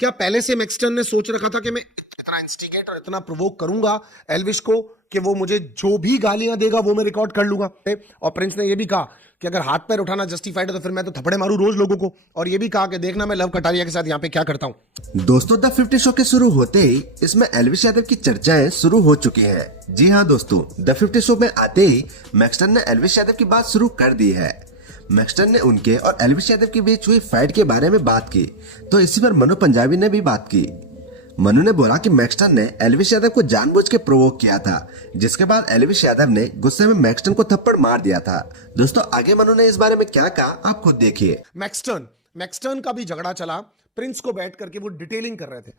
क्या पहले से मैक्सटन ने सोच रखा था कि मैं इतना इंस्टिगेट और इतना प्रोवोक करूंगा एल्विश को कि वो मुझे जो भी गालियां देगा वो मैं रिकॉर्ड कर लूंगा। और प्रिंस ने ये भी कहा कि अगर हाथ पैर उठाना जस्टिफाइड है तो फिर मैं तो थप्पड़े मारूं रोज लोगों को। और ये भी कहा कि देखना मैं लव कटारिया के साथ यहाँ पे क्या करता हूं। दोस्तों द 50 शो के शुरू होते ही इसमें एल्विश यादव की चर्चाएं शुरू हो चुकी हैं। जी हाँ दोस्तों, द 50 शो में आते ही मैक्सटन ने एल्विश यादव की बात शुरू कर दी है। मैक्सटन ने उनके और एल्विश यादव के बीच हुई फाइट के बारे में बात की, तो इसी पर मनु पंजाबी ने भी बात की। मनु ने बोला कि मैक्सटन ने एल्विश यादव को जानबूझ के प्रोवोक किया था, जिसके बाद एल्विश यादव ने गुस्से में मैक्सटन को थप्पड़ मार दिया था। दोस्तों आगे मनु ने इस बारे में क्या कहा आप खुद देखिए। मैक्सटन का भी झगड़ा चला। प्रिंस को बैठ करके वो डिटेलिंग कर रहे थे।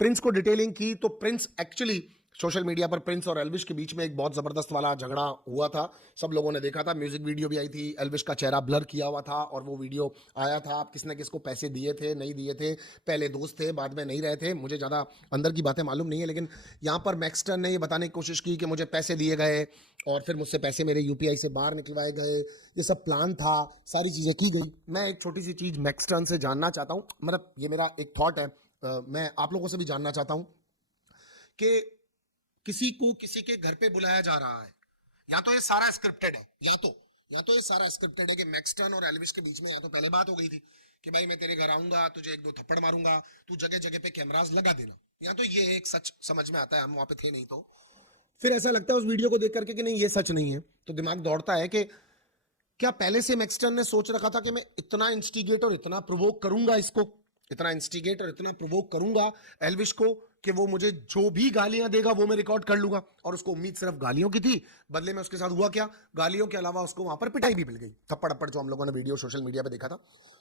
प्रिंस को डिटेलिंग की तो प्रिंस एक्चुअली सोशल मीडिया पर प्रिंस और एल्विश के बीच में एक बहुत जबरदस्त वाला झगड़ा हुआ था। सब लोगों ने देखा था, म्यूजिक वीडियो भी आई थी, एल्विश का चेहरा ब्लर किया हुआ था और वो वीडियो आया था। किसने किसको पैसे दिए थे नहीं दिए थे, पहले दोस्त थे बाद में नहीं रहे थे, मुझे ज़्यादा अंदर की बातें मालूम नहीं है। लेकिन यहाँ पर मैक्सटन ने ये बताने की कोशिश की कि मुझे पैसे दिए गए और फिर मुझसे पैसे मेरे यूपीआई से बाहर निकलवाए गए, ये सब प्लान था, सारी चीज़ें की गई। मैं एक छोटी सी चीज़ मैक्सटन से जानना चाहता हूँ, मतलब ये मेरा एक थॉट है, मैं आप लोगों से भी जानना चाहता हूँ कि किसी को किसी के घर पे बुलाया जा रहा है, या तो ये सारा स्क्रिप्टेड है, या तो ये सारा स्क्रिप्टेड है कि मैक्सटन और एल्विश के बीच में या तो पहले बात हो गई थी कि भाई मैं तेरे घर आऊंगा, तुझे एक दो थप्पड़ मारूंगा, तू जगह जगह पे कैमरास लगा देना, या तो ये एक सच समझ में आता है, हम वहां पे थे नहीं तो फिर ऐसा लगता है उस वीडियो को देख करके कि नहीं ये सच नहीं है, तो दिमाग दौड़ता है कि क्या पहले से मैक्सटन ने सोच रखा था कि मैं इतना इंस्टिगेट और इतना प्रोवोक करूंगा इसको, इतना इंस्टिगेट और इतना प्रोवोक करूंगा एल्विश को कि वो मुझे जो भी गालियां देगा वो मैं रिकॉर्ड कर लूंगा। और उसको उम्मीद सिर्फ गालियों की थी, बदले में उसके साथ हुआ क्या, गालियों के अलावा उसको वहां पर पिटाई भी मिल गई, थप्पड़ अप्पड़ जो हम लोगों ने वीडियो सोशल मीडिया पे देखा था।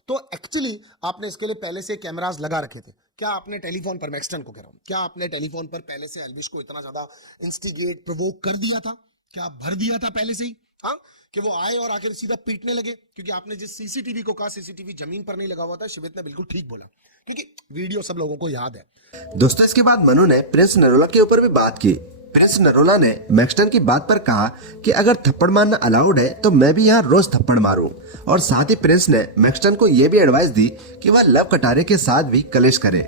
तो एक्चुअली आपने इसके लिए पहले से कैमरास लगा रखे थे क्या? आपने टेलीफोन पर, मैक्सटन को कह रहा हूं, क्या आपने टेलीफोन पर पहले से एल्विश को इतना ज्यादा इंस्टिगेट प्रोवोक कर दिया था? क्या भर दिया था पहले से ही, हाँ, कि वो आए और आकर सीधा पीटने लगे? क्योंकि आपने जिस सीसीटीवी को कहा सीसीटीवी जमीन पर नहीं लगा हुआ था, शिवित ने बिल्कुल ठीक बोला, क्योंकि वीडियो सब लोगों को याद है। दोस्तों इसके बाद मनु ने प्रिंस नरोला के ऊपर भी बात की। प्रिंस नरोला ने मैक्सटन की बात पर कहा कि अगर थप्पड़ मारना अलाउड है तो मैं भी यहाँ रोज थप्पड़ मारूं। और साथ ही प्रिंस ने मैक्सटन को यह भी एडवाइस दी कि वह लव कटारे के साथ भी कलेश करे।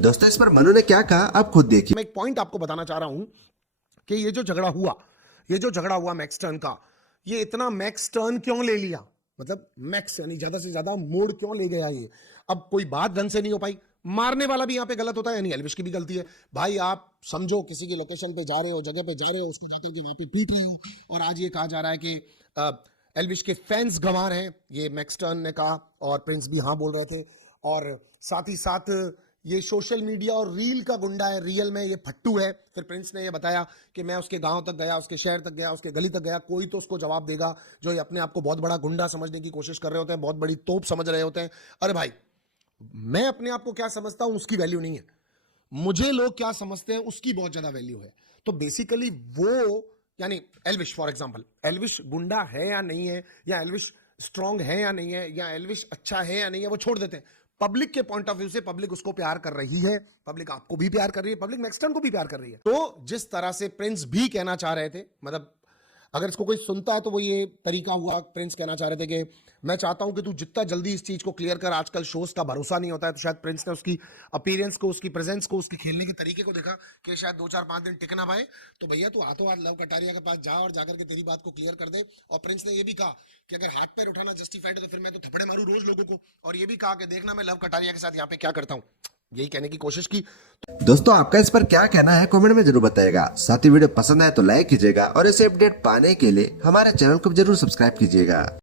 दोस्तों इस पर मनु ने क्या कहा आप खुद देखिए। मैं एक पॉइंट आपको बताना चाह रहा हूं कि ये जो झगड़ा हुआ मैक्सटन का, ये इतना मैक्सटन क्यों ले लिया, मतलब मैक्स यानी ज्यादा से ज्यादा मोड़ क्यों ले गया ये? अब कोई बात ढंग से नहीं हो पाई, मारने वाला भी यहाँ पे गलत होता है, यानी एल्विश की भी गलती है। भाई आप समझो किसी की लोकेशन पे जा रहे हो, जगह पे जा रहे हो, उसको जाकर के वहां पे पीट रहे हो, और आज ये कहा जा रहा है कि एल्विश के फैंस गंवार हैं, ये मैक्सटन ने कहा और प्रिंस भी हाँ बोल रहे थे। और साथ ही साथ ये सोशल मीडिया और रील का गुंडा है, रियल में ये फट्टू है। फिर प्रिंस ने ये बताया कि मैं उसके गांव तक गया, उसके शहर तक गया, उसके गली तक गया, कोई तो उसको जवाब देगा जो ये अपने आप को बहुत बड़ा गुंडा समझने की कोशिश कर रहे होते हैं, बहुत बड़ी तोप समझ रहे होते हैं। अरे भाई, मैं अपने आप को क्या समझता हूं उसकी वैल्यू नहीं है, मुझे लोग क्या समझते हैं उसकी बहुत ज्यादा वैल्यू है। तो बेसिकली वो, यानी एल्विश फॉर एग्जांपल, एल्विश गुंडा है या नहीं है, या एल्विश स्ट्रांग है या नहीं है, या एल्विश अच्छा है या नहीं है, वो छोड़ देते हैं। पब्लिक के पॉइंट ऑफ व्यू से पब्लिक उसको प्यार कर रही है, पब्लिक आपको भी प्यार कर रही है, पब्लिक मैक्सटन को भी प्यार कर रही है। तो जिस तरह से प्रिंस भी कहना चाह रहे थे, मतलब अगर इसको कोई सुनता है तो वो ये तरीका हुआ, प्रिंस कहना चाह रहे थे कि मैं चाहता हूं कि तू जितना जल्दी इस चीज को क्लियर कर, आजकल शोज का भरोसा नहीं होता है। तो शायद प्रिंस ने उसकी अपीयरेंस को, उसकी प्रेजेंस को, उसकी खेलने के तरीके को देखा कि शायद 2 4 5 दिन टिक ना पाए, तो भैया तू हाथों हाथ लव कटारिया के पास जा और जाकर के तेरी बात को क्लियर कर दे। और प्रिंस ने ये भी कहा कि अगर हाथ पैर उठाना जस्टिफाइड है तो फिर मैं तो थप्पड़े मारूं रोज लोगों को। और ये भी कहा कि देखना मैं लव कटारिया के साथ यहाँ पे क्या करता हूँ, यही कहने की कोशिश की। दोस्तों आपका इस पर क्या कहना है कमेंट में जरूर बताइएगा। साथ ही वीडियो पसंद आए तो लाइक कीजिएगा और इसे अपडेट पाने के लिए हमारे चैनल को जरूर सब्सक्राइब कीजिएगा।